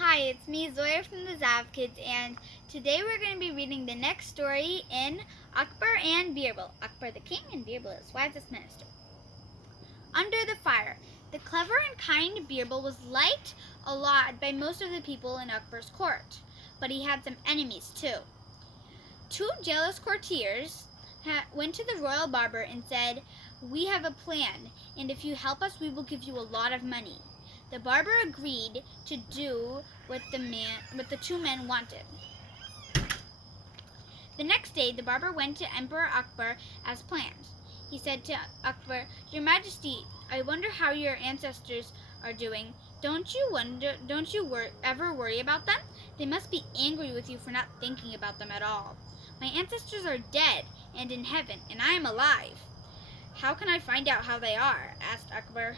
Hi, it's me, Zoya from the Zav Kids, and today we're going to be reading the next story in Akbar and Birbal. Akbar the king and Birbal his wisest minister. Under the fire. The clever and kind Birbal was liked a lot by most of the people in Akbar's court, but he had some enemies too. Two jealous courtiers went to the royal barber and said, "We have a plan, and if you help us, we will give you a lot of money." The barber agreed to do what the two men wanted. The next day, the barber went to Emperor Akbar as planned. He said to Akbar, "Your Majesty, I wonder how your ancestors are doing. Don't you ever worry about them? They must be angry with you for not thinking about them at all. My ancestors are dead and in heaven, and I am alive." "How can I find out how they are?" asked Akbar.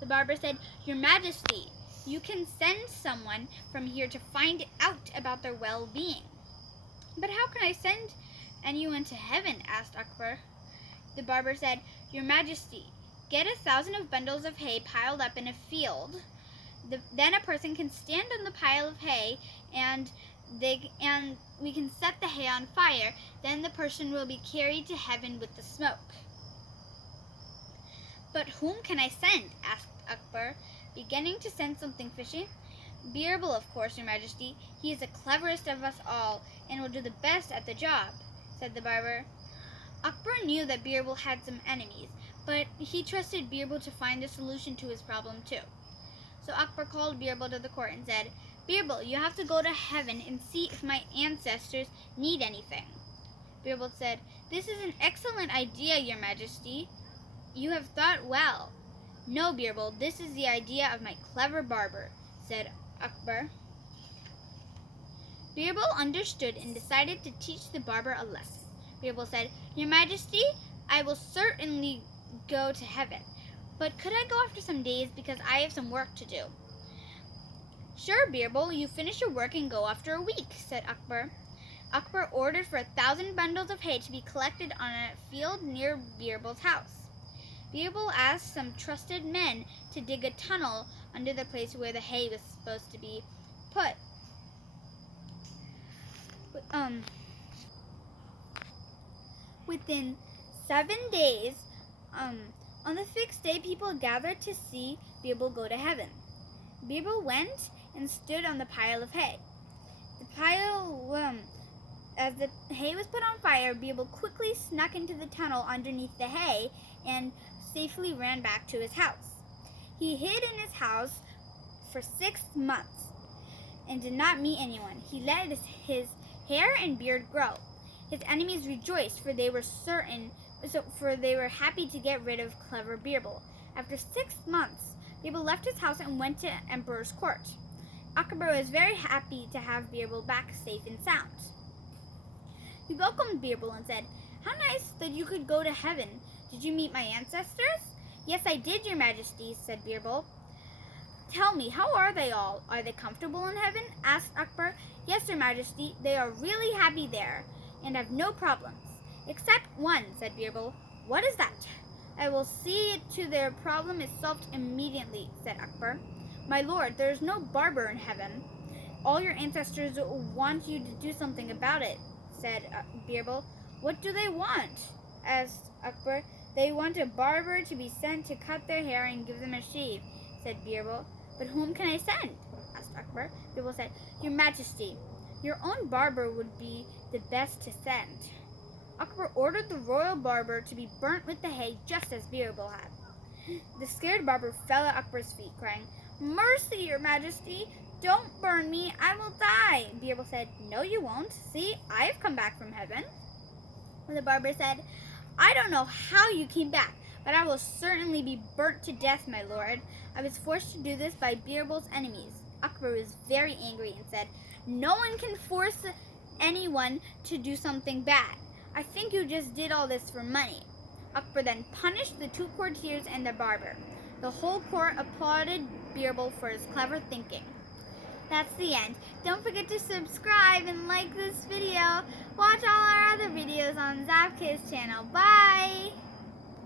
The barber said, "Your Majesty, you can send someone from here to find out about their well-being." "But how can I send anyone to heaven?" asked Akbar. The barber said, "Your Majesty, get 1,000 of bundles of hay piled up in a field. Then a person can stand on the pile of hay and we can set the hay on fire. Then the person will be carried to heaven with the smoke." "But whom can I send?" asked Akbar, beginning to sense something fishy. "Birbal, of course, Your Majesty. He is the cleverest of us all and will do the best at the job," said the barber. Akbar knew that Birbal had some enemies, but he trusted Birbal to find a solution to his problem too. So Akbar called Birbal to the court and said, "Birbal, you have to go to heaven and see if my ancestors need anything." Birbal said, "This is an excellent idea, Your Majesty. You have thought well." "No, Birbal, this is the idea of my clever barber," said Akbar. Birbal understood and decided to teach the barber a lesson. Birbal said, "Your Majesty, I will certainly go to heaven, but could I go after some days because I have some work to do?" "Sure, Birbal, you finish your work and go after a week," said Akbar. Akbar ordered for 1,000 bundles of hay to be collected on a field near Birbal's house. Birbal asked some trusted men to dig a tunnel under the place where the hay was supposed to be put. Within 7 days, on the fixed day, people gathered to see Birbal go to heaven. Birbal went and stood on the pile of hay. As the hay was put on fire, Birbal quickly snuck into the tunnel underneath the hay and safely ran back to his house. He hid in his house for 6 months and did not meet anyone. He let his hair and beard grow. His enemies rejoiced, for they were happy to get rid of clever Birbal. After 6 months, Birbal left his house and went to Emperor's court. Akbar was very happy to have Birbal back safe and sound. He welcomed Birbal and said, "How nice that you could go to heaven. Did you meet my ancestors?" "Yes, I did, Your Majesty," said Birbal. "Tell me, how are they all? Are they comfortable in heaven?" asked Akbar. "Yes, Your Majesty, they are really happy there and have no problems." "Except one," said Birbal. "What is that?" "I will see to their problem is solved immediately," said Akbar. "My lord, there is no barber in heaven. All your ancestors want you to do something about it," said Birbal. "What do they want?" asked Akbar. "They want a barber to be sent to cut their hair and give them a shave," said Birbal. "But whom can I send?" asked Akbar. Birbal said, "Your Majesty, your own barber would be the best to send." Akbar ordered the royal barber to be burnt with the hay just as Birbal had. The scared barber fell at Akbar's feet, crying, "Mercy, Your Majesty! Don't burn me! I will die!" Birbal said, "No, you won't. See, I have come back from heaven." The barber said, "I don't know how you came back, but I will certainly be burnt to death, my lord. I was forced to do this by Birbal's enemies." Akbar was very angry and said, "No one can force anyone to do something bad. I think you just did all this for money." Akbar then punished the two courtiers and the barber. The whole court applauded Birbal for his clever thinking. That's the end. Don't forget to subscribe and like this video. Watch all our other videos on Zav Kids channel. Bye!